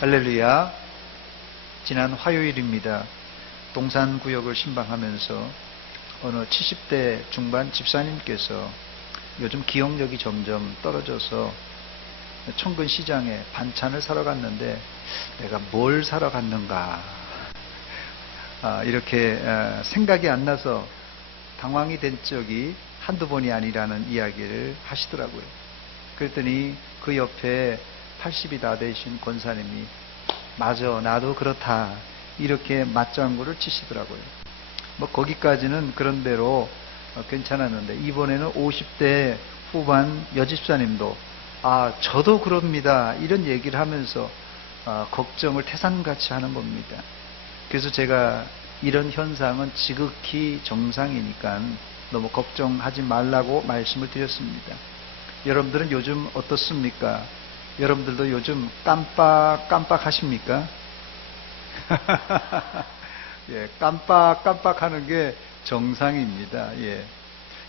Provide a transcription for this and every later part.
할렐루야. 지난 화요일입니다. 동산구역을 신방하면서 어느 70대 중반 집사님께서 요즘 기억력이 점점 떨어져서 청근 시장에 반찬을 사러 갔는데 내가 뭘 사러 갔는가 이렇게 생각이 안 나서 당황이 된 적이 한두 번이 아니라는 이야기를 하시더라고요. 그랬더니 그 옆에 80이 다 되신 권사님이 맞아, 나도 그렇다 이렇게 맞장구를 치시더라고요. 뭐 거기까지는 그런 대로 괜찮았는데 이번에는 50대 후반 여집사님도 저도 그럽니다 이런 얘기를 하면서 걱정을 태산같이 하는 겁니다. 그래서 제가 이런 현상은 지극히 정상이니까 너무 걱정하지 말라고 말씀을 드렸습니다. 여러분들은 요즘 어떻습니까? 여러분들도 요즘 깜빡하십니까? 예, 깜빡하는 게 정상입니다. 예.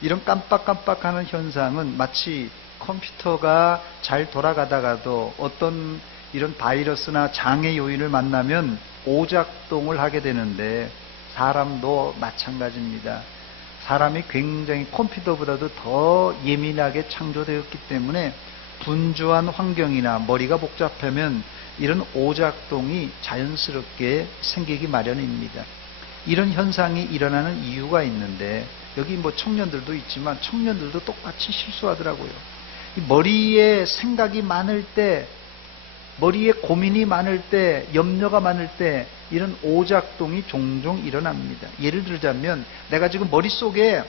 이런 깜빡하는 현상은 마치 컴퓨터가 잘 돌아가다가도 어떤 이런 바이러스나 장애 요인을 만나면 오작동을 하게 되는데 사람도 마찬가지입니다. 사람이 굉장히 컴퓨터보다도 더 예민하게 창조되었기 때문에 분주한 환경이나 머리가 복잡하면 이런 오작동이 자연스럽게 생기기 마련입니다. 이런 현상이 일어나는 이유가 있는데 여기 뭐 청년들도 있지만 청년들도 똑같이 실수하더라고요. 머리에 생각이 많을 때, 머리에 고민이 많을 때, 염려가 많을 때 이런 오작동이 종종 일어납니다. 예를 들자면 내가 지금 머릿속에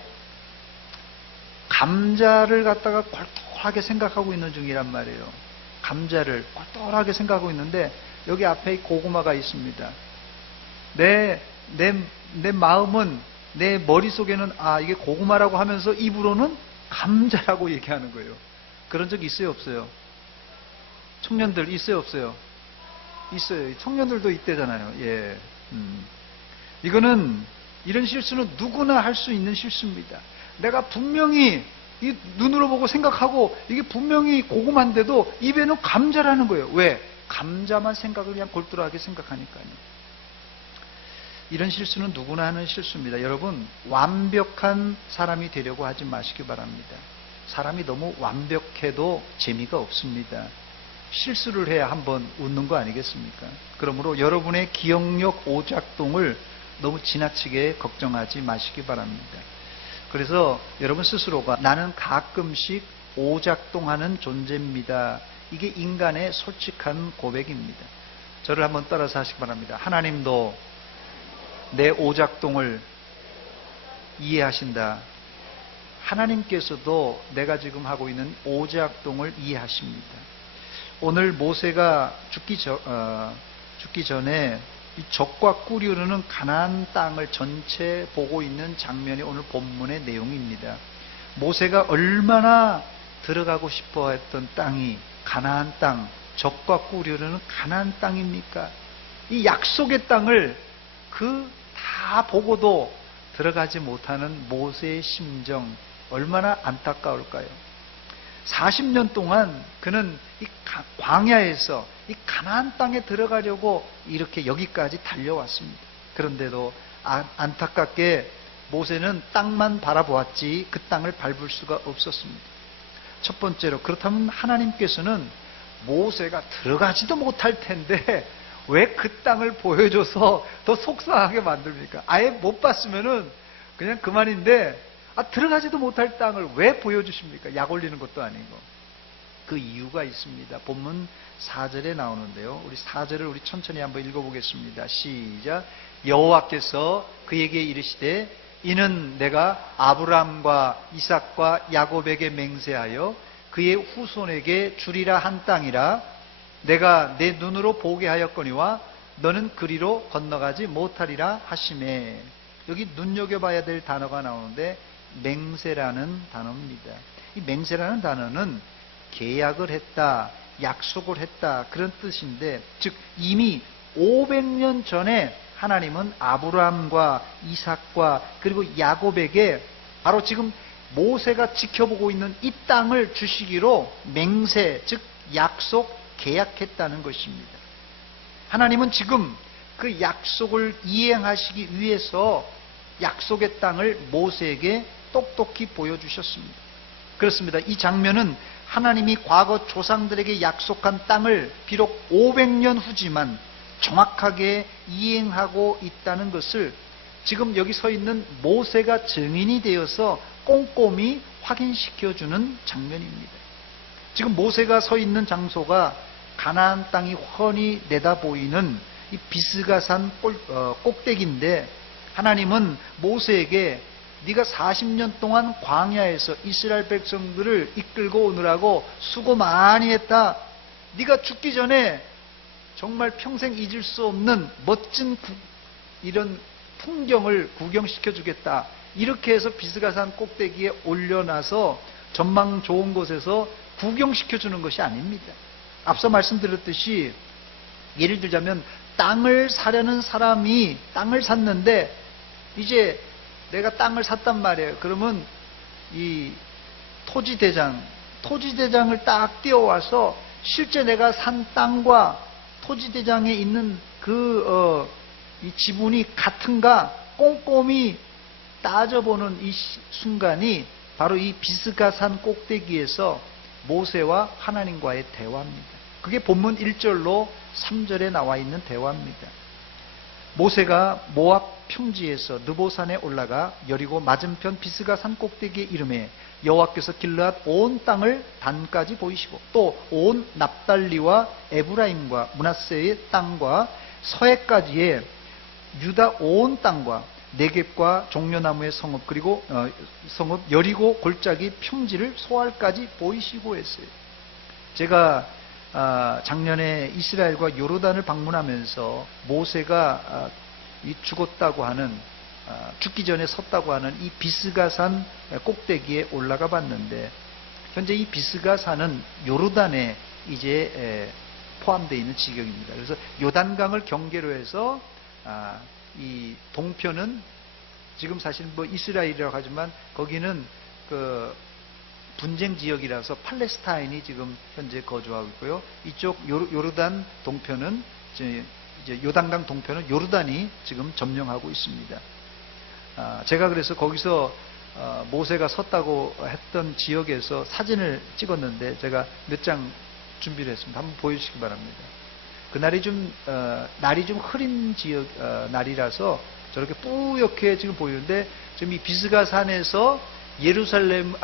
감자를 갖다가 꼴똘하게 생각하고 있는 중이란 말이에요. 감자를 꼴똘하게 생각하고 있는데 여기 앞에 고구마가 있습니다. 내 마음은, 내 머릿속에는 이게 고구마라고 하면서 입으로는 감자라고 얘기하는 거예요. 그런 적 있어요, 없어요? 청년들 있어요, 없어요? 있어요. 청년들도 있대잖아요. 예. 이런 실수는 누구나 할 수 있는 실수입니다. 내가 분명히 이 눈으로 보고 생각하고 이게 분명히 고구마인데도 입에는 감자라는 거예요. 왜? 감자만 생각을 그냥 골똘하게 생각하니까요. 이런 실수는 누구나 하는 실수입니다. 여러분, 완벽한 사람이 되려고 하지 마시기 바랍니다. 사람이 너무 완벽해도 재미가 없습니다. 실수를 해야 한번 웃는 거 아니겠습니까? 그러므로 여러분의 기억력 오작동을 너무 지나치게 걱정하지 마시기 바랍니다. 그래서 여러분 스스로가 나는 가끔씩 오작동하는 존재입니다. 이게 인간의 솔직한 고백입니다. 저를 한번 따라서 하시기 바랍니다. 하나님도 내 오작동을 이해하신다. 하나님께서도 내가 지금 하고 있는 오작동을 이해하십니다. 오늘 모세가 죽기 전에 이 적과 꿀이 흐르는 가나안 땅을 전체 보고 있는 장면이 오늘 본문의 내용입니다. 모세가 얼마나 들어가고 싶어 했던 땅이 가나안 땅, 적과 꿀이 흐르는 가나안 땅입니까? 이 약속의 땅을 다 보고도 들어가지 못하는 모세의 심정 얼마나 안타까울까요? 40년 동안 그는 이 광야에서 이 가나안 땅에 들어가려고 이렇게 여기까지 달려왔습니다. 그런데도 안타깝게 모세는 땅만 바라보았지 그 땅을 밟을 수가 없었습니다. 첫 번째로, 그렇다면 하나님께서는 모세가 들어가지도 못할 텐데 왜 그 땅을 보여줘서 더 속상하게 만듭니까? 아예 못 봤으면은 그냥 그만인데 들어가지도 못할 땅을 왜 보여주십니까? 약 올리는 것도 아니고. 그 이유가 있습니다. 본문 4절에 나오는데요. 우리 4절을 우리 천천히 한번 읽어보겠습니다. 시작. 여호와께서 그에게 이르시되 이는 내가 아브람과 이삭과 야곱에게 맹세하여 그의 후손에게 주리라 한 땅이라 내가 내 눈으로 보게 하였거니와 너는 그리로 건너가지 못하리라 하시매. 여기 눈여겨봐야 될 단어가 나오는데 맹세라는 단어입니다. 이 맹세라는 단어는 계약을 했다, 약속을 했다 그런 뜻인데, 즉 이미 500년 전에 하나님은 아브라함과 이삭과 그리고 야곱에게 바로 지금 모세가 지켜보고 있는 이 땅을 주시기로 맹세, 즉 약속, 계약했다는 것입니다. 하나님은 지금 그 약속을 이행하시기 위해서 약속의 땅을 모세에게 똑똑히 보여주셨습니다. 그렇습니다. 이 장면은 하나님이 과거 조상들에게 약속한 땅을 비록 500년 후지만 정확하게 이행하고 있다는 것을 지금 여기 서 있는 모세가 증인이 되어서 꼼꼼히 확인시켜주는 장면입니다. 지금 모세가 서 있는 장소가 가나안 땅이 훤히 내다보이는 이 비스가산 꼭대기인데, 하나님은 모세에게 네가 40년 동안 광야에서 이스라엘 백성들을 이끌고 오느라고 수고 많이 했다. 네가 죽기 전에 정말 평생 잊을 수 없는 멋진 이런 풍경을 구경시켜 주겠다. 이렇게 해서 비스가산 꼭대기에 올려놔서 전망 좋은 곳에서 구경시켜 주는 것이 아닙니다. 앞서 말씀드렸듯이 예를 들자면 땅을 사려는 사람이 땅을 샀는데 이제 내가 땅을 샀단 말이에요. 그러면 이 토지대장을 딱 띄워와서 실제 내가 산 땅과 토지대장에 있는 이 지분이 같은가 꼼꼼히 따져보는 이 순간이 바로 이 비스가산 꼭대기에서 모세와 하나님과의 대화입니다. 그게 본문 1절로 3절에 나와 있는 대화입니다. 모세가 모압 평지에서 느보산에 올라가 여리고 맞은편 비스가산 꼭대기에 이르매 여호와께서 길르앗 온 땅을 단까지 보이시고 또 온 납달리와 에브라임과 므낫세의 땅과 서해까지의 유다 온 땅과 네겝과 종려나무의 성읍 그리고 성읍 여리고 골짜기 평지를 소알까지 보이시고 했어요. 제가 작년에 이스라엘과 요르단을 방문하면서 모세가 죽었다고 하는 죽기 전에 섰다고 하는 이 비스가산 꼭대기에 올라가 봤는데, 현재 이 비스가산은 요르단에 이제 포함되어 있는 지역입니다. 그래서 요단강을 경계로 해서 이 동편은 지금 사실 뭐 이스라엘이라고 하지만 거기는 그 분쟁 지역이라서 팔레스타인이 지금 현재 거주하고 있고요. 이쪽 요르단 동편은 이제 요단강 동편은 요르단이 지금 점령하고 있습니다. 제가 그래서 거기서 모세가 섰다고 했던 지역에서 사진을 찍었는데 제가 몇 장 준비를 했습니다. 한번 보여주시기 바랍니다. 그날이 날이 좀 흐린 지역 날이라서 저렇게 뿌옇게 지금 보이는데, 지금 이 비스가산에서 예루살렘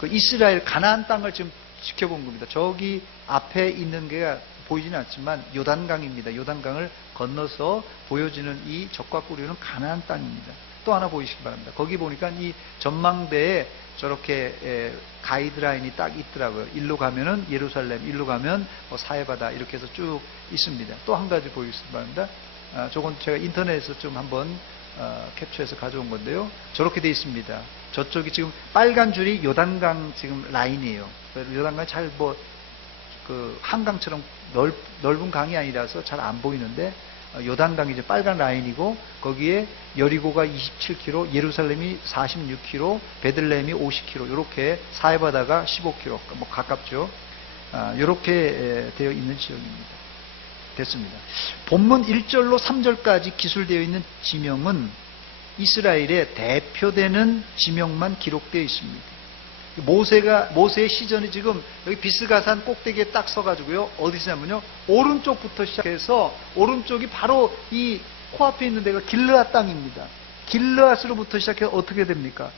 그 이스라엘 가나안 땅을 지금 지켜본 겁니다. 저기 앞에 있는 게 보이지는 않지만 요단강입니다. 요단강을 건너서 보여지는 이 적과 꾸리는 가나안 땅입니다. 또 하나 보이시기 바랍니다. 거기 보니까 이 전망대에 저렇게 가이드라인이 딱 있더라고요. 일로 가면은 예루살렘, 일로 가면 사해바다 이렇게 해서 쭉 있습니다. 또 한 가지 보이시기 바랍니다. 저건 제가 인터넷에서 좀 한번 캡처해서 가져온 건데요. 저렇게 돼 있습니다. 저쪽이 지금 빨간 줄이 요단강 지금 라인이에요. 요단강 잘 그 한강처럼 넓은 강이 아니라서 잘 안 보이는데 요단강이 이제 빨간 라인이고 거기에 여리고가 27km, 예루살렘이 46km, 베들레헴이 50km, 이렇게 사해바다가 15km, 뭐 가깝죠. 이렇게 되어 있는 지역입니다. 됐습니다. 본문 1절로 3절까지 기술되어 있는 지명은 이스라엘의 대표되는 지명만 기록되어 있습니다. 모세의 시전이 지금 여기 비스가산 꼭대기에 딱 서가지고요. 어디서냐면요, 오른쪽부터 시작해서 오른쪽이 바로 이 코앞에 있는 데가 길르앗 땅입니다. 길르앗으로부터 시작해서 어떻게 됩니까?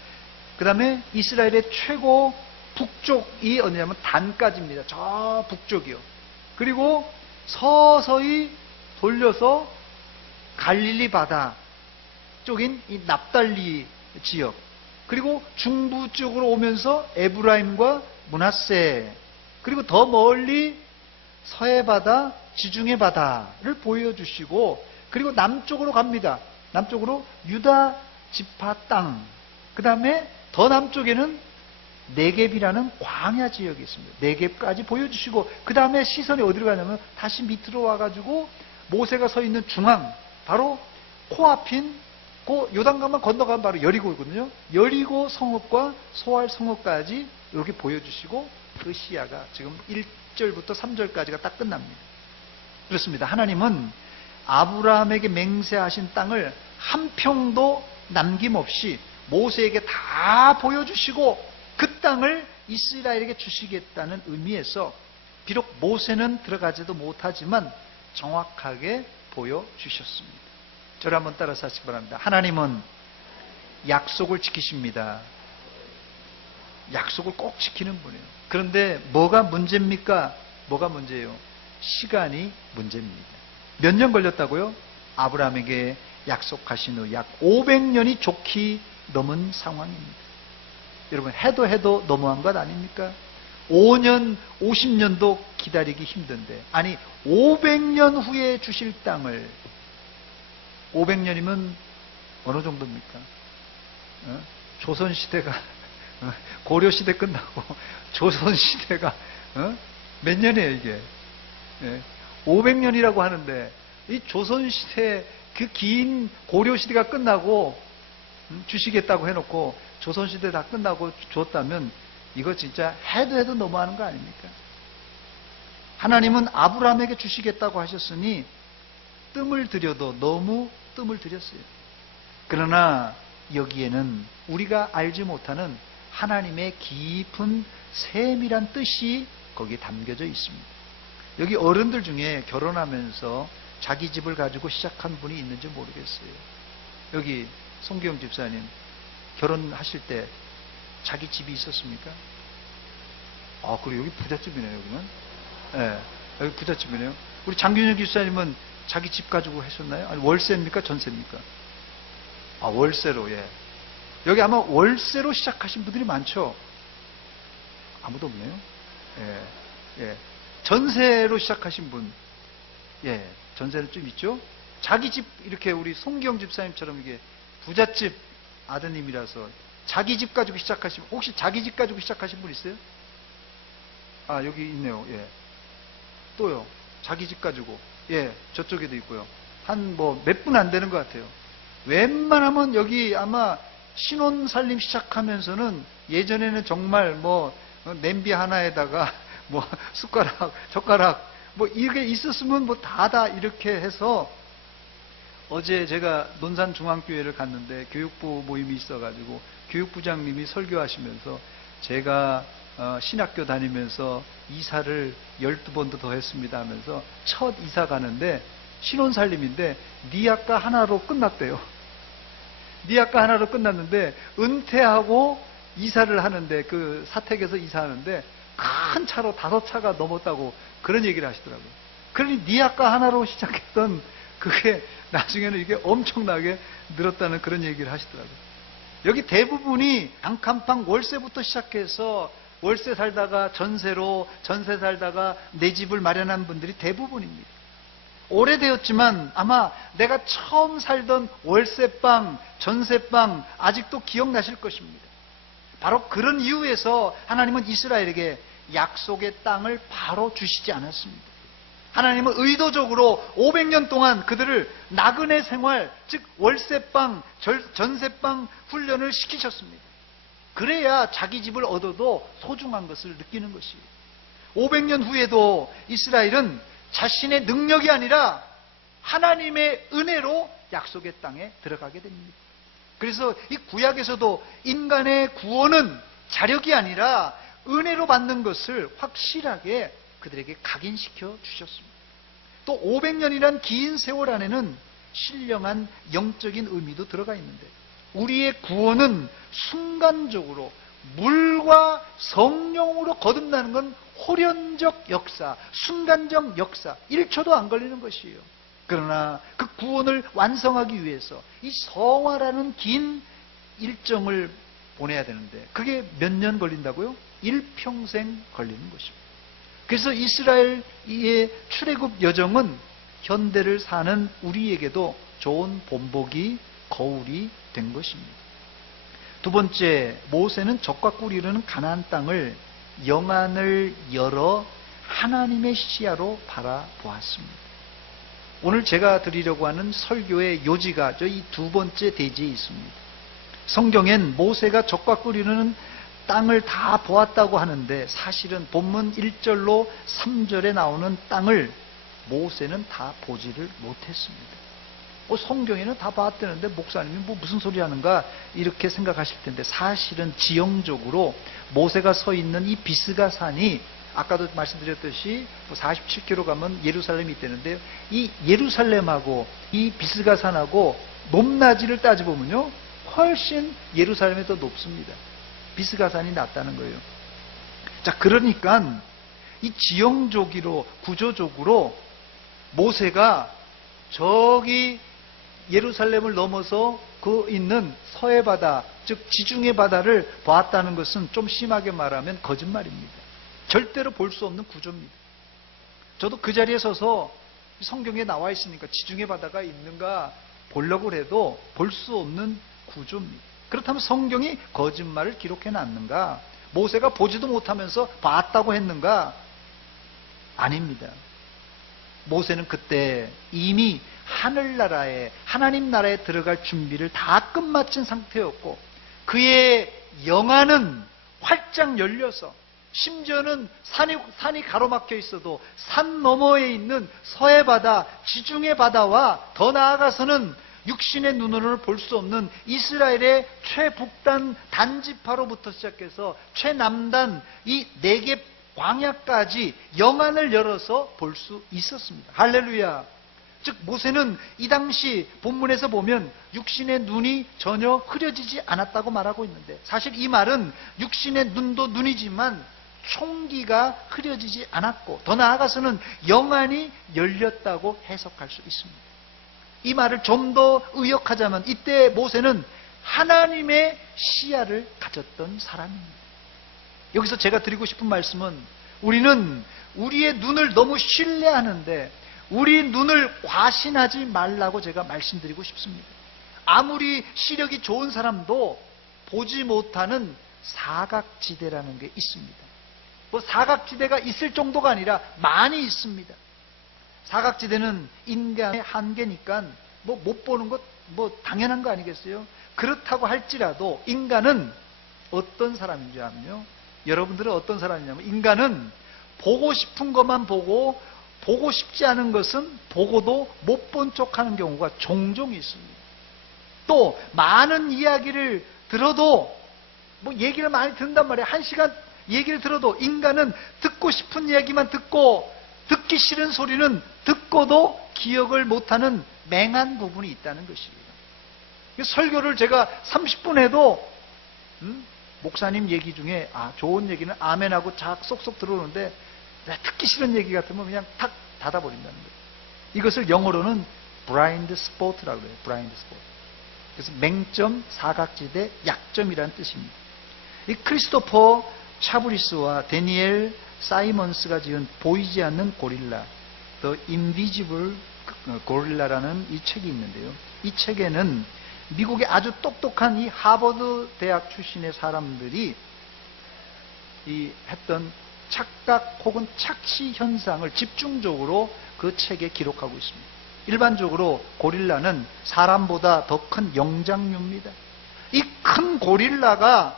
그 다음에 이스라엘의 최고 북쪽이 어디냐면 단까지입니다. 저 북쪽이요. 그리고 서서히 돌려서 갈릴리 바다 쪽인 이 납달리 지역, 그리고 중부 쪽으로 오면서 에브라임과 므낫세, 그리고 더 멀리 서해바다, 지중해 바다를 보여주시고, 그리고 남쪽으로 갑니다. 남쪽으로 유다 지파 땅, 그 다음에 더 남쪽에는 네겝이라는 광야 지역이 있습니다. 네겝까지 보여주시고, 그 다음에 시선이 어디로 가냐면 다시 밑으로 와가지고 모세가 서 있는 중앙, 바로 코앞인 그 요단강만 건너가면 바로 여리고거든요. 여리고 성읍과 소알 성읍까지 이렇게 보여주시고, 그 시야가 지금 1절부터 3절까지가 딱 끝납니다. 그렇습니다. 하나님은 아브라함에게 맹세하신 땅을 한 평도 남김없이 모세에게 다 보여주시고 그 땅을 이스라엘에게 주시겠다는 의미에서 비록 모세는 들어가지도 못하지만 정확하게 보여주셨습니다. 저를 한번 따라서 하시기 바랍니다. 하나님은 약속을 지키십니다. 약속을 꼭 지키는 분이에요. 그런데 뭐가 문제입니까? 뭐가 문제예요? 시간이 문제입니다. 몇 년 걸렸다고요? 아브라함에게 약속하신 후 약 500년이 좋게 넘은 상황입니다. 여러분, 해도 너무한 것 아닙니까? 5년, 50년도 기다리기 힘든데, 아니 500년 후에 주실 땅을, 500년이면 어느 정도입니까? 조선시대가 고려시대 끝나고 조선시대가 몇 년이에요 이게? 500년이라고 하는데 이 조선시대 그 긴 고려시대가 끝나고 주시겠다고 해놓고 조선시대 다 끝나고 줬다면 이거 진짜 해도 너무하는 거 아닙니까? 하나님은 아브라함에게 주시겠다고 하셨으니 뜸을 들여도 너무 뜸을 들였어요. 그러나 여기에는 우리가 알지 못하는 하나님의 깊은 세밀한 뜻이 거기에 담겨져 있습니다. 여기 어른들 중에 결혼하면서 자기 집을 가지고 시작한 분이 있는지 모르겠어요. 여기 송기영 집사님 결혼하실 때 자기 집이 있었습니까? 아, 그리고 여기 부잣집이네요, 여기는. 네, 여기 부잣집이네요. 우리 장균영 집사님은 자기 집 가지고 하셨나요? 아니, 월세입니까? 전세입니까? 아, 월세로, 예. 여기 아마 월세로 시작하신 분들이 많죠? 아무도 없네요. 예, 예. 전세로 시작하신 분, 예, 전세는 좀 있죠? 자기 집, 이렇게 우리 송기영 집사님처럼 이게 부잣집 아드님이라서 자기 집 가지고 시작하신, 혹시 자기 집 가지고 시작하신 분 있어요? 아, 여기 있네요. 예. 또요. 자기 집 가지고. 예, 저쪽에도 있고요. 한 뭐 몇 분 안 되는 것 같아요. 웬만하면 여기 아마 신혼 살림 시작하면서는 예전에는 정말 뭐 냄비 하나에다가 뭐 숟가락, 젓가락 뭐 이게 있었으면 뭐 다 이렇게 해서, 어제 제가 논산중앙교회를 갔는데 교육부 모임이 있어가지고 교육부장님이 설교하시면서 제가 신학교 다니면서 이사를 12번도 더 했습니다 하면서 첫 이사 가는데 신혼살림인데 니아까 하나로 끝났대요. 니아까 하나로 끝났는데 은퇴하고 이사를 하는데, 그 사택에서 이사하는데 큰 차로 5차가 넘었다고 그런 얘기를 하시더라고요. 그러니 니아까 하나로 시작했던 그게 나중에는 이게 엄청나게 늘었다는 그런 얘기를 하시더라고요. 여기 대부분이 단칸방 월세부터 시작해서 월세 살다가 전세로, 전세 살다가 내 집을 마련한 분들이 대부분입니다. 오래되었지만 아마 내가 처음 살던 월세방, 전세방 아직도 기억나실 것입니다. 바로 그런 이유에서 하나님은 이스라엘에게 약속의 땅을 바로 주시지 않았습니다. 하나님은 의도적으로 500년 동안 그들을 나그네 생활, 즉 월세방, 전세방 훈련을 시키셨습니다. 그래야 자기 집을 얻어도 소중한 것을 느끼는 것이에요. 500년 후에도 이스라엘은 자신의 능력이 아니라 하나님의 은혜로 약속의 땅에 들어가게 됩니다. 그래서 이 구약에서도 인간의 구원은 자력이 아니라 은혜로 받는 것을 확실하게 그들에게 각인시켜 주셨습니다. 또 500년이란 긴 세월 안에는 신령한 영적인 의미도 들어가 있는데, 우리의 구원은 순간적으로 물과 성령으로 거듭나는 건 호련적 역사, 순간적 역사, 1초도 안 걸리는 것이에요. 그러나 그 구원을 완성하기 위해서 이 성화라는 긴 일정을 보내야 되는데 그게 몇 년 걸린다고요? 일평생 걸리는 것입니다. 그래서 이스라엘의 출애굽 여정은 현대를 사는 우리에게도 좋은 본보기, 거울이 된 것입니다. 두 번째, 모세는 적과 꿀이 흐르는 가나안 땅을 영안을 열어 하나님의 시야로 바라보았습니다. 오늘 제가 드리려고 하는 설교의 요지가 이 두 번째 대지에 있습니다. 성경엔 모세가 적과 꿀이 흐르는 땅을 다 보았다고 하는데 사실은 본문 1절로 3절에 나오는 땅을 모세는 다 보지를 못했습니다. 성경에는 다 봤다는데 목사님이 무슨 소리 하는가 이렇게 생각하실 텐데, 사실은 지형적으로 모세가 서 있는 이 비스가 산이 아까도 말씀드렸듯이 47km 가면 예루살렘이 있다는데요. 이 예루살렘하고 이 비스가 산하고 높낮이를 따져보면요, 훨씬 예루살렘이 더 높습니다. 비스가 산이 낮다는 거예요. 자, 그러니까 이 지형적으로, 구조적으로 모세가 저기 예루살렘을 넘어서 그 있는 서해 바다, 즉 지중해 바다를 보았다는 것은 좀 심하게 말하면 거짓말입니다. 절대로 볼 수 없는 구조입니다. 저도 그 자리에 서서 성경에 나와 있으니까 지중해 바다가 있는가 보려고 해도 볼 수 없는 구조입니다. 그렇다면 성경이 거짓말을 기록해 놨는가? 모세가 보지도 못하면서 봤다고 했는가? 아닙니다. 모세는 그때 이미 하늘나라에, 하나님 나라에 들어갈 준비를 다 끝마친 상태였고, 그의 영안은 활짝 열려서, 심지어는 산이 가로막혀 있어도 산 너머에 있는 서해 바다, 지중해 바다와 더 나아가서는 육신의 눈으로는 볼 수 없는 이스라엘의 최북단 단지파로부터 시작해서 최남단 이 네겝 광야까지 영안을 열어서 볼 수 있었습니다. 할렐루야. 즉 모세는 이 당시 본문에서 보면 육신의 눈이 전혀 흐려지지 않았다고 말하고 있는데, 사실 이 말은 육신의 눈도 눈이지만 총기가 흐려지지 않았고, 더 나아가서는 영안이 열렸다고 해석할 수 있습니다. 이 말을 좀 더 의역하자면 이때 모세는 하나님의 시야를 가졌던 사람입니다. 여기서 제가 드리고 싶은 말씀은, 우리는 우리의 눈을 너무 신뢰하는데 우리 눈을 과신하지 말라고 제가 말씀드리고 싶습니다. 아무리 시력이 좋은 사람도 보지 못하는 사각지대라는 게 있습니다. 사각지대가 있을 정도가 아니라 많이 있습니다. 사각지대는 인간의 한계니까 못 보는 것 당연한 거 아니겠어요? 그렇다고 할지라도 인간은 어떤 사람인지 아면요, 여러분들은 어떤 사람이냐면, 인간은 보고 싶은 것만 보고 보고 싶지 않은 것은 보고도 못 본 척하는 경우가 종종 있습니다. 또 많은 이야기를 들어도 얘기를 많이 듣는단 말이에요. 1시간 얘기를 들어도 인간은 듣고 싶은 이야기만 듣고 듣기 싫은 소리는 듣고도 기억을 못하는 맹한 부분이 있다는 것입니다. 설교를 제가 30분 해도 목사님 얘기 중에 좋은 얘기는 아멘하고 쏙쏙 들어오는데, 듣기 싫은 얘기 같으면 그냥 탁 닫아버린다는 거예요. 이것을 영어로는 블라인드 스포트라고 해요. 블라인드 스포트. 그래서 맹점, 사각지대, 약점이라는 뜻입니다. 이 크리스토퍼 차브리스와 데니엘 사이먼스가 지은 보이지 않는 고릴라, The Invisible Gorilla라는 이 책이 있는데요. 이 책에는 미국의 아주 똑똑한 이 하버드 대학 출신의 사람들이 했던 착각 혹은 착시 현상을 집중적으로 그 책에 기록하고 있습니다. 일반적으로 고릴라는 사람보다 더 큰 영장류입니다. 이 큰 고릴라가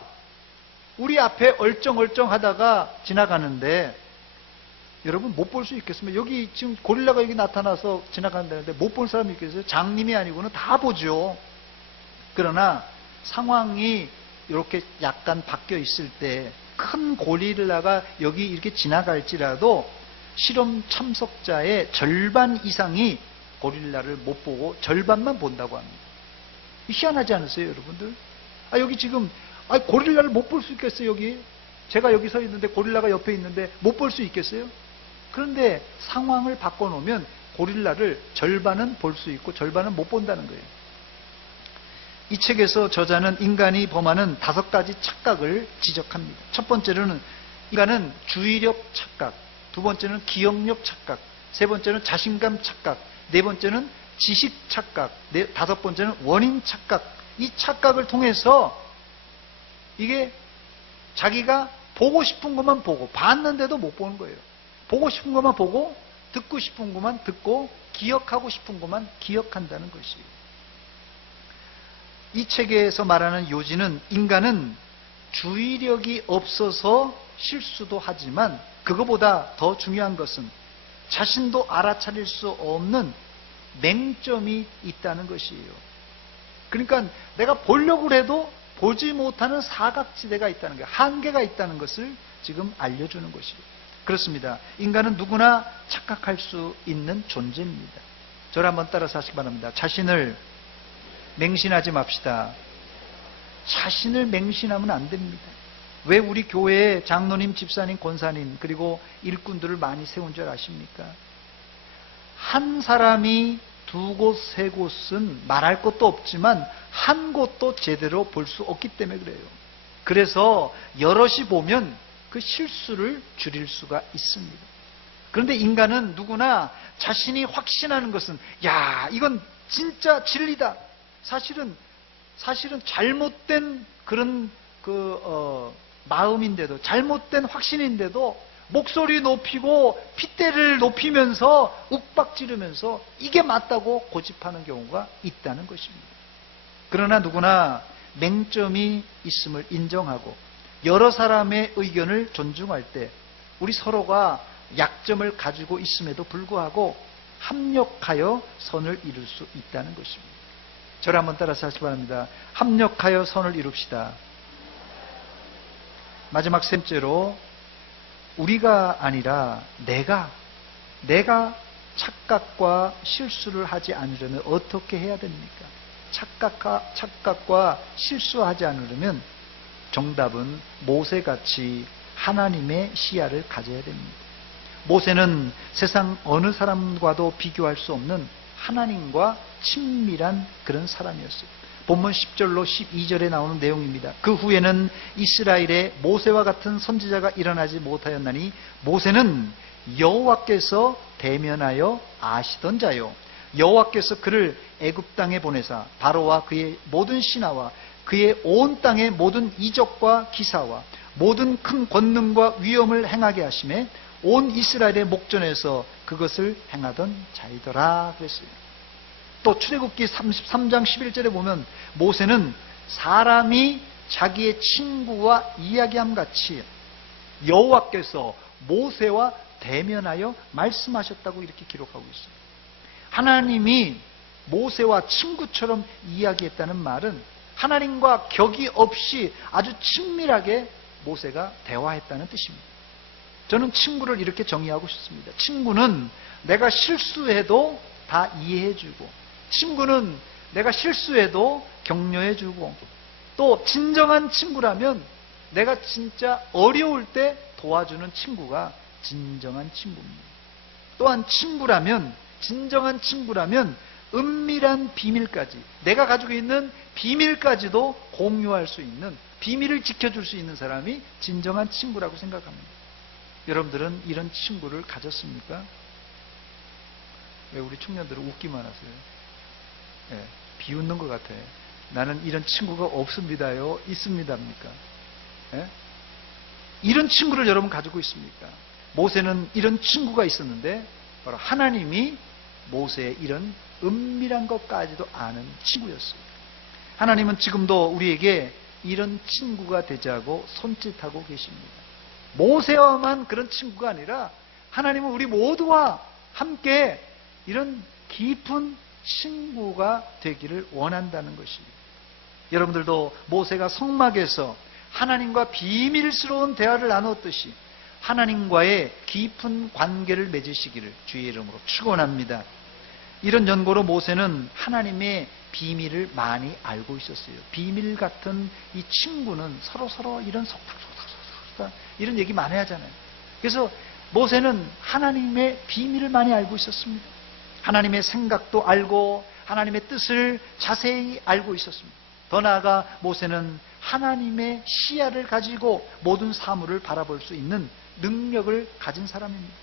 우리 앞에 얼쩡얼쩡 하다가 지나가는데, 여러분 못 볼 수 있겠습니까? 여기 지금 고릴라가 여기 나타나서 지나간다는데 못 본 사람이 있겠어요? 장님이 아니고는 다 보죠. 그러나 상황이 이렇게 약간 바뀌어 있을 때 큰 고릴라가 여기 이렇게 지나갈지라도 실험 참석자의 절반 이상이 고릴라를 못 보고 절반만 본다고 합니다. 희한하지 않으세요, 여러분들? 여기 지금 고릴라를 못 볼 수 있겠어요? 여기 제가 여기 서 있는데 고릴라가 옆에 있는데 못 볼 수 있겠어요? 그런데 상황을 바꿔놓으면 고릴라를 절반은 볼 수 있고 절반은 못 본다는 거예요. 이 책에서 저자는 인간이 범하는 5가지 착각을 지적합니다. 첫 번째로는 인간은 주의력 착각, 두 번째는 기억력 착각, 세 번째는 자신감 착각, 네 번째는 지식 착각, 다섯 번째는 원인 착각. 이 착각을 통해서 이게 자기가 보고 싶은 것만 보고 봤는데도 못 보는 거예요. 보고 싶은 것만 보고 듣고 싶은 것만 듣고 기억하고 싶은 것만 기억한다는 것이에요. 이 책에서 말하는 요지는, 인간은 주의력이 없어서 실수도 하지만 그거보다 더 중요한 것은 자신도 알아차릴 수 없는 맹점이 있다는 것이에요. 그러니까 내가 보려고 해도 보지 못하는 사각지대가 있다는 게, 한계가 있다는 것을 지금 알려주는 것이에요. 그렇습니다. 인간은 누구나 착각할 수 있는 존재입니다. 저를 한번 따라서 하시기 바랍니다. 자신을 맹신하지 맙시다. 자신을 맹신하면 안 됩니다. 왜 우리 교회에 장로님, 집사님, 권사님 그리고 일꾼들을 많이 세운 줄 아십니까? 한 사람이 두 곳, 세 곳은 말할 것도 없지만 한 곳도 제대로 볼 수 없기 때문에 그래요. 그래서 여럿이 보면 그 실수를 줄일 수가 있습니다. 그런데 인간은 누구나 자신이 확신하는 것은, 야, 이건 진짜 진리다. 사실은 잘못된 그런 마음인데도, 잘못된 확신인데도 목소리 높이고 핏대를 높이면서 욱박지르면서 이게 맞다고 고집하는 경우가 있다는 것입니다. 그러나 누구나 맹점이 있음을 인정하고 여러 사람의 의견을 존중할 때 우리 서로가 약점을 가지고 있음에도 불구하고 합력하여 선을 이룰 수 있다는 것입니다. 저를 한번 따라서 하시기 바랍니다. 합력하여 선을 이룹시다. 마지막 세 번째로, 우리가 아니라 내가 착각과 실수를 하지 않으려면 어떻게 해야 됩니까? 착각과 실수하지 않으려면 정답은 모세같이 하나님의 시야를 가져야 됩니다. 모세는 세상 어느 사람과도 비교할 수 없는 하나님과 친밀한 그런 사람이었어요. 본문 10절로 12절에 나오는 내용입니다. 그 후에는 이스라엘에 모세와 같은 선지자가 일어나지 못하였나니 모세는 여호와께서 대면하여 아시던 자요, 여호와께서 그를 애굽 땅에 보내사 바로와 그의 모든 신하와 그의 온 땅의 모든 이적과 기사와 모든 큰 권능과 위엄을 행하게 하심에 온 이스라엘의 목전에서 그것을 행하던 자이더라 그랬어요. 또 출애굽기 33장 11절에 보면 모세는 사람이 자기의 친구와 이야기함 같이 여호와께서 모세와 대면하여 말씀하셨다고 이렇게 기록하고 있어요. 하나님이 모세와 친구처럼 이야기했다는 말은 하나님과 격이 없이 아주 친밀하게 모세가 대화했다는 뜻입니다. 저는 친구를 이렇게 정의하고 싶습니다. 친구는 내가 실수해도 다 이해해주고, 친구는 내가 실수해도 격려해주고, 또 진정한 친구라면 내가 진짜 어려울 때 도와주는 친구가 진정한 친구입니다. 또한 진정한 친구라면 은밀한 비밀까지, 내가 가지고 있는 비밀까지도 공유할 수 있는, 비밀을 지켜줄 수 있는 사람이 진정한 친구라고 생각합니다. 여러분들은 이런 친구를 가졌습니까? 왜 우리 청년들은 웃기만 하세요? 예, 비웃는 것 같아요. 나는 이런 친구가 없습니다요? 있습니다입니까? 예? 이런 친구를 여러분 가지고 있습니까? 모세는 이런 친구가 있었는데 바로 하나님이 모세의 이런 은밀한 것까지도 아는 친구였어요. 하나님은 지금도 우리에게 이런 친구가 되자고 손짓하고 계십니다. 모세와만 그런 친구가 아니라 하나님은 우리 모두와 함께 이런 깊은 친구가 되기를 원한다는 것입니다. 여러분들도 모세가 성막에서 하나님과 비밀스러운 대화를 나눴듯이 하나님과의 깊은 관계를 맺으시기를 주의 이름으로 축원합니다. 이런 연고로 모세는 하나님의 비밀을 많이 알고 있었어요. 비밀 같은 이 친구는 서로 이런 속닥속닥 이런 얘기 많이 하잖아요. 그래서 모세는 하나님의 비밀을 많이 알고 있었습니다. 하나님의 생각도 알고 하나님의 뜻을 자세히 알고 있었습니다. 더 나아가 모세는 하나님의 시야를 가지고 모든 사물을 바라볼 수 있는 능력을 가진 사람입니다.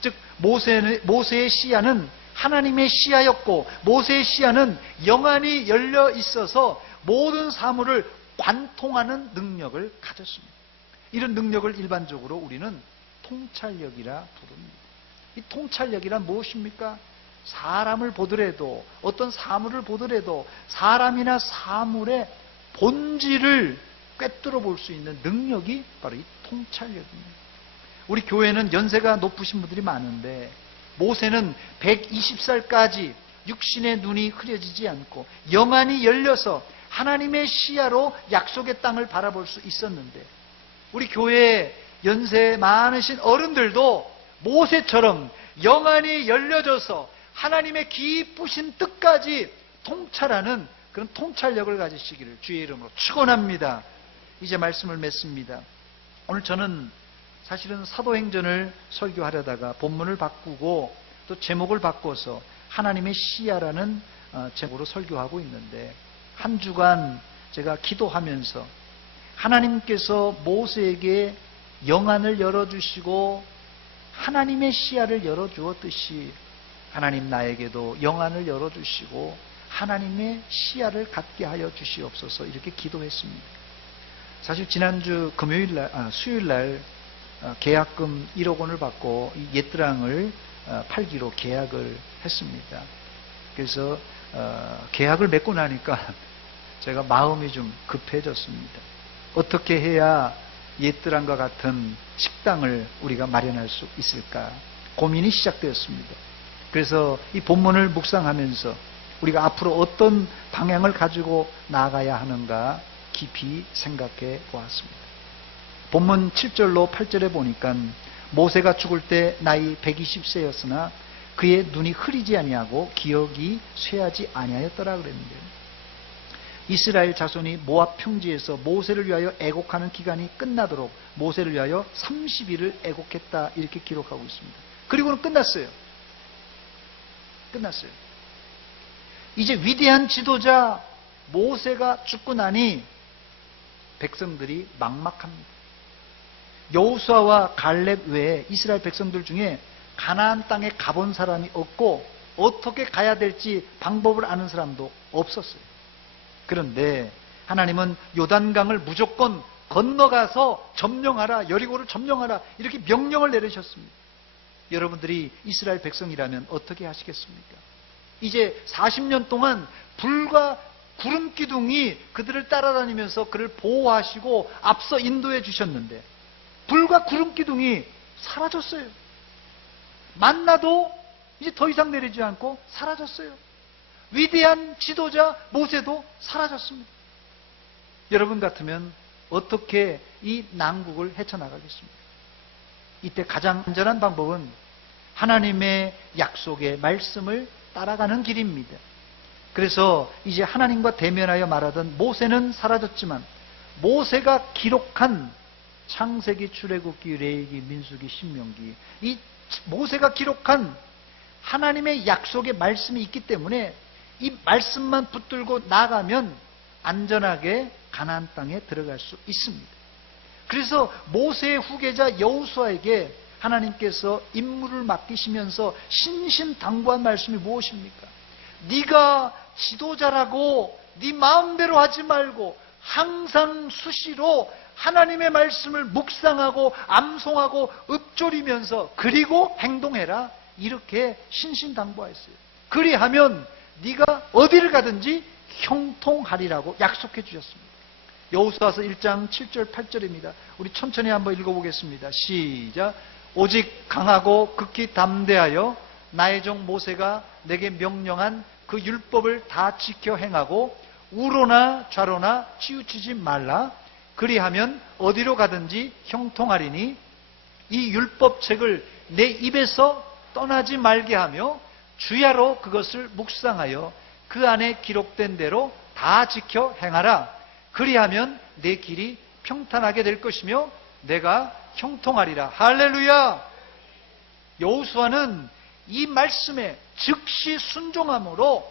즉 모세의 시야는 하나님의 시야였고 모세의 시야는 영안이 열려 있어서 모든 사물을 관통하는 능력을 가졌습니다. 이런 능력을 일반적으로 우리는 통찰력이라 부릅니다. 이 통찰력이란 무엇입니까? 사람을 보더라도, 어떤 사물을 보더라도 사람이나 사물의 본질을 꿰뚫어 볼 수 있는 능력이 바로 이 통찰력입니다. 우리 교회는 연세가 높으신 분들이 많은데 모세는 120살까지 육신의 눈이 흐려지지 않고 영안이 열려서 하나님의 시야로 약속의 땅을 바라볼 수 있었는데, 우리 교회에 연세 많으신 어른들도 모세처럼 영안이 열려져서 하나님의 기쁘신 뜻까지 통찰하는 그런 통찰력을 가지시기를 주의 이름으로 축원합니다. 이제 말씀을 맺습니다. 오늘 저는 사실은 사도행전을 설교하려다가 본문을 바꾸고 또 제목을 바꿔서 하나님의 시야라는 제목으로 설교하고 있는데, 한 주간 제가 기도하면서 하나님께서 모세에게 영안을 열어주시고 하나님의 시야를 열어주었듯이 하나님 나에게도 영안을 열어주시고 하나님의 시야를 갖게 하여 주시옵소서, 이렇게 기도했습니다. 사실 지난주 수요일날 계약금 1억 원을 받고 이 옛드랑을 팔기로 계약을 했습니다. 그래서 계약을 맺고 나니까 제가 마음이 좀 급해졌습니다. 어떻게 해야 옛드랑과 같은 식당을 우리가 마련할 수 있을까 고민이 시작되었습니다. 그래서 이 본문을 묵상하면서 우리가 앞으로 어떤 방향을 가지고 나아가야 하는가 깊이 생각해 보았습니다. 본문 7절로 8절에 보니까 모세가 죽을 때 나이 120세였으나 그의 눈이 흐리지 아니하고 기억이 쇠하지 아니하였더라 그랬는데, 이스라엘 자손이 모압 평지에서 모세를 위하여 애곡하는 기간이 끝나도록 모세를 위하여 30일을 애곡했다, 이렇게 기록하고 있습니다. 그리고는 끝났어요. 이제 위대한 지도자 모세가 죽고 나니 백성들이 막막합니다. 여호수아와 갈렙 외에 이스라엘 백성들 중에 가나안 땅에 가본 사람이 없고 어떻게 가야 될지 방법을 아는 사람도 없었어요. 그런데 하나님은 요단강을 무조건 건너가서 점령하라, 여리고를 점령하라, 이렇게 명령을 내리셨습니다. 여러분들이 이스라엘 백성이라면 어떻게 하시겠습니까? 이제 40년 동안 불과 구름 기둥이 그들을 따라다니면서 그를 보호하시고 앞서 인도해 주셨는데 불과 구름 기둥이 사라졌어요. 만나도 이제 더 이상 내리지 않고 사라졌어요. 위대한 지도자 모세도 사라졌습니다. 여러분 같으면 어떻게 이 난국을 헤쳐나가겠습니까? 이때 가장 안전한 방법은 하나님의 약속의 말씀을 따라가는 길입니다. 그래서 이제 하나님과 대면하여 말하던 모세는 사라졌지만 모세가 기록한 창세기, 출애굽기, 레위기, 민수기, 신명기, 이 모세가 기록한 하나님의 약속의 말씀이 있기 때문에 이 말씀만 붙들고 나가면 안전하게 가나안 땅에 들어갈 수 있습니다. 그래서 모세의 후계자 여호수아에게 하나님께서 임무를 맡기시면서 신신당부한 말씀이 무엇입니까? 네가 지도자라고 네 마음대로 하지 말고 항상 수시로 하나님의 말씀을 묵상하고 암송하고 읊조리면서 그리고 행동해라, 이렇게 신신당부하였어요. 그리하면 네가 어디를 가든지 형통하리라고 약속해 주셨습니다. 여호수아서 1장 7절 8절입니다. 우리 천천히 한번 읽어보겠습니다. 시작. 오직 강하고 극히 담대하여 나의 종 모세가 내게 명령한 그 율법을 다 지켜 행하고 우로나 좌로나 치우치지 말라. 그리하면 어디로 가든지 형통하리니 이 율법책을 내 입에서 떠나지 말게 하며 주야로 그것을 묵상하여 그 안에 기록된 대로 다 지켜 행하라. 그리하면 내 길이 평탄하게 될 것이며 내가 형통하리라. 할렐루야. 여호수아는 이 말씀에 즉시 순종함으로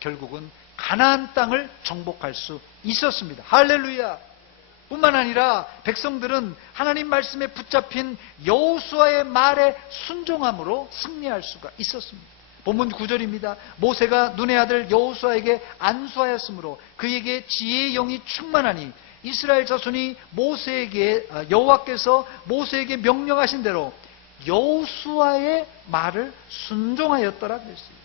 결국은 가나안 땅을 정복할 수 있었습니다. 할렐루야. 뿐만 아니라 백성들은 하나님 말씀에 붙잡힌 여호수아의 말에 순종함으로 승리할 수가 있었습니다. 본문 9절입니다. 모세가 눈의 아들 여호수아에게 안수하였으므로 그에게 지혜의 영이 충만하니 이스라엘 자손이 여호와께서 모세에게 명령하신 대로 여호수아의 말을 순종하였더라 그랬어요.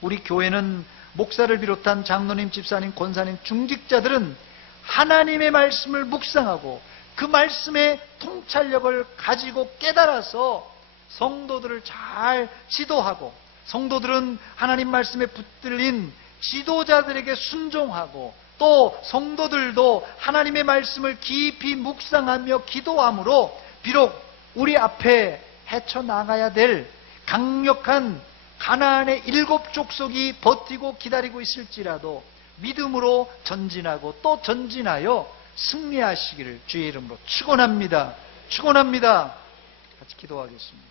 우리 교회는 목사를 비롯한 장로님, 집사님, 권사님, 중직자들은 하나님의 말씀을 묵상하고 그 말씀의 통찰력을 가지고 깨달아서 성도들을 잘 지도하고, 성도들은 하나님 말씀에 붙들린 지도자들에게 순종하고, 또 성도들도 하나님의 말씀을 깊이 묵상하며 기도함으로 비록 우리 앞에 헤쳐나가야 될 강력한 가나안의 7 족속이 버티고 기다리고 있을지라도 믿음으로 전진하고 또 전진하여 승리하시기를 주의 이름으로 축원합니다. 축원합니다. 같이 기도하겠습니다.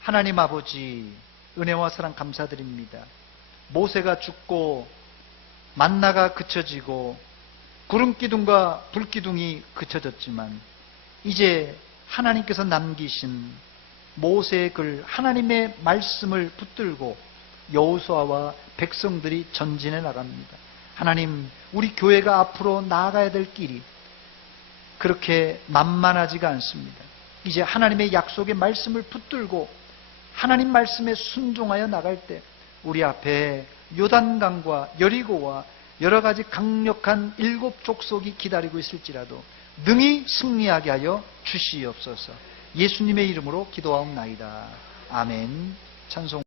하나님 아버지, 은혜와 사랑 감사드립니다. 모세가 죽고 만나가 그쳐지고 구름기둥과 불기둥이 그쳐졌지만 이제 하나님께서 남기신 모세의 글, 하나님의 말씀을 붙들고 여호수아와 백성들이 전진해 나갑니다. 하나님, 우리 교회가 앞으로 나아가야 될 길이 그렇게 만만하지가 않습니다. 이제 하나님의 약속의 말씀을 붙들고 하나님 말씀에 순종하여 나갈 때 우리 앞에 요단강과 여리고와 여러 가지 강력한 7 족속이 기다리고 있을지라도 능히 승리하게 하여 주시옵소서. 예수님의 이름으로 기도하옵나이다. 아멘. 찬송.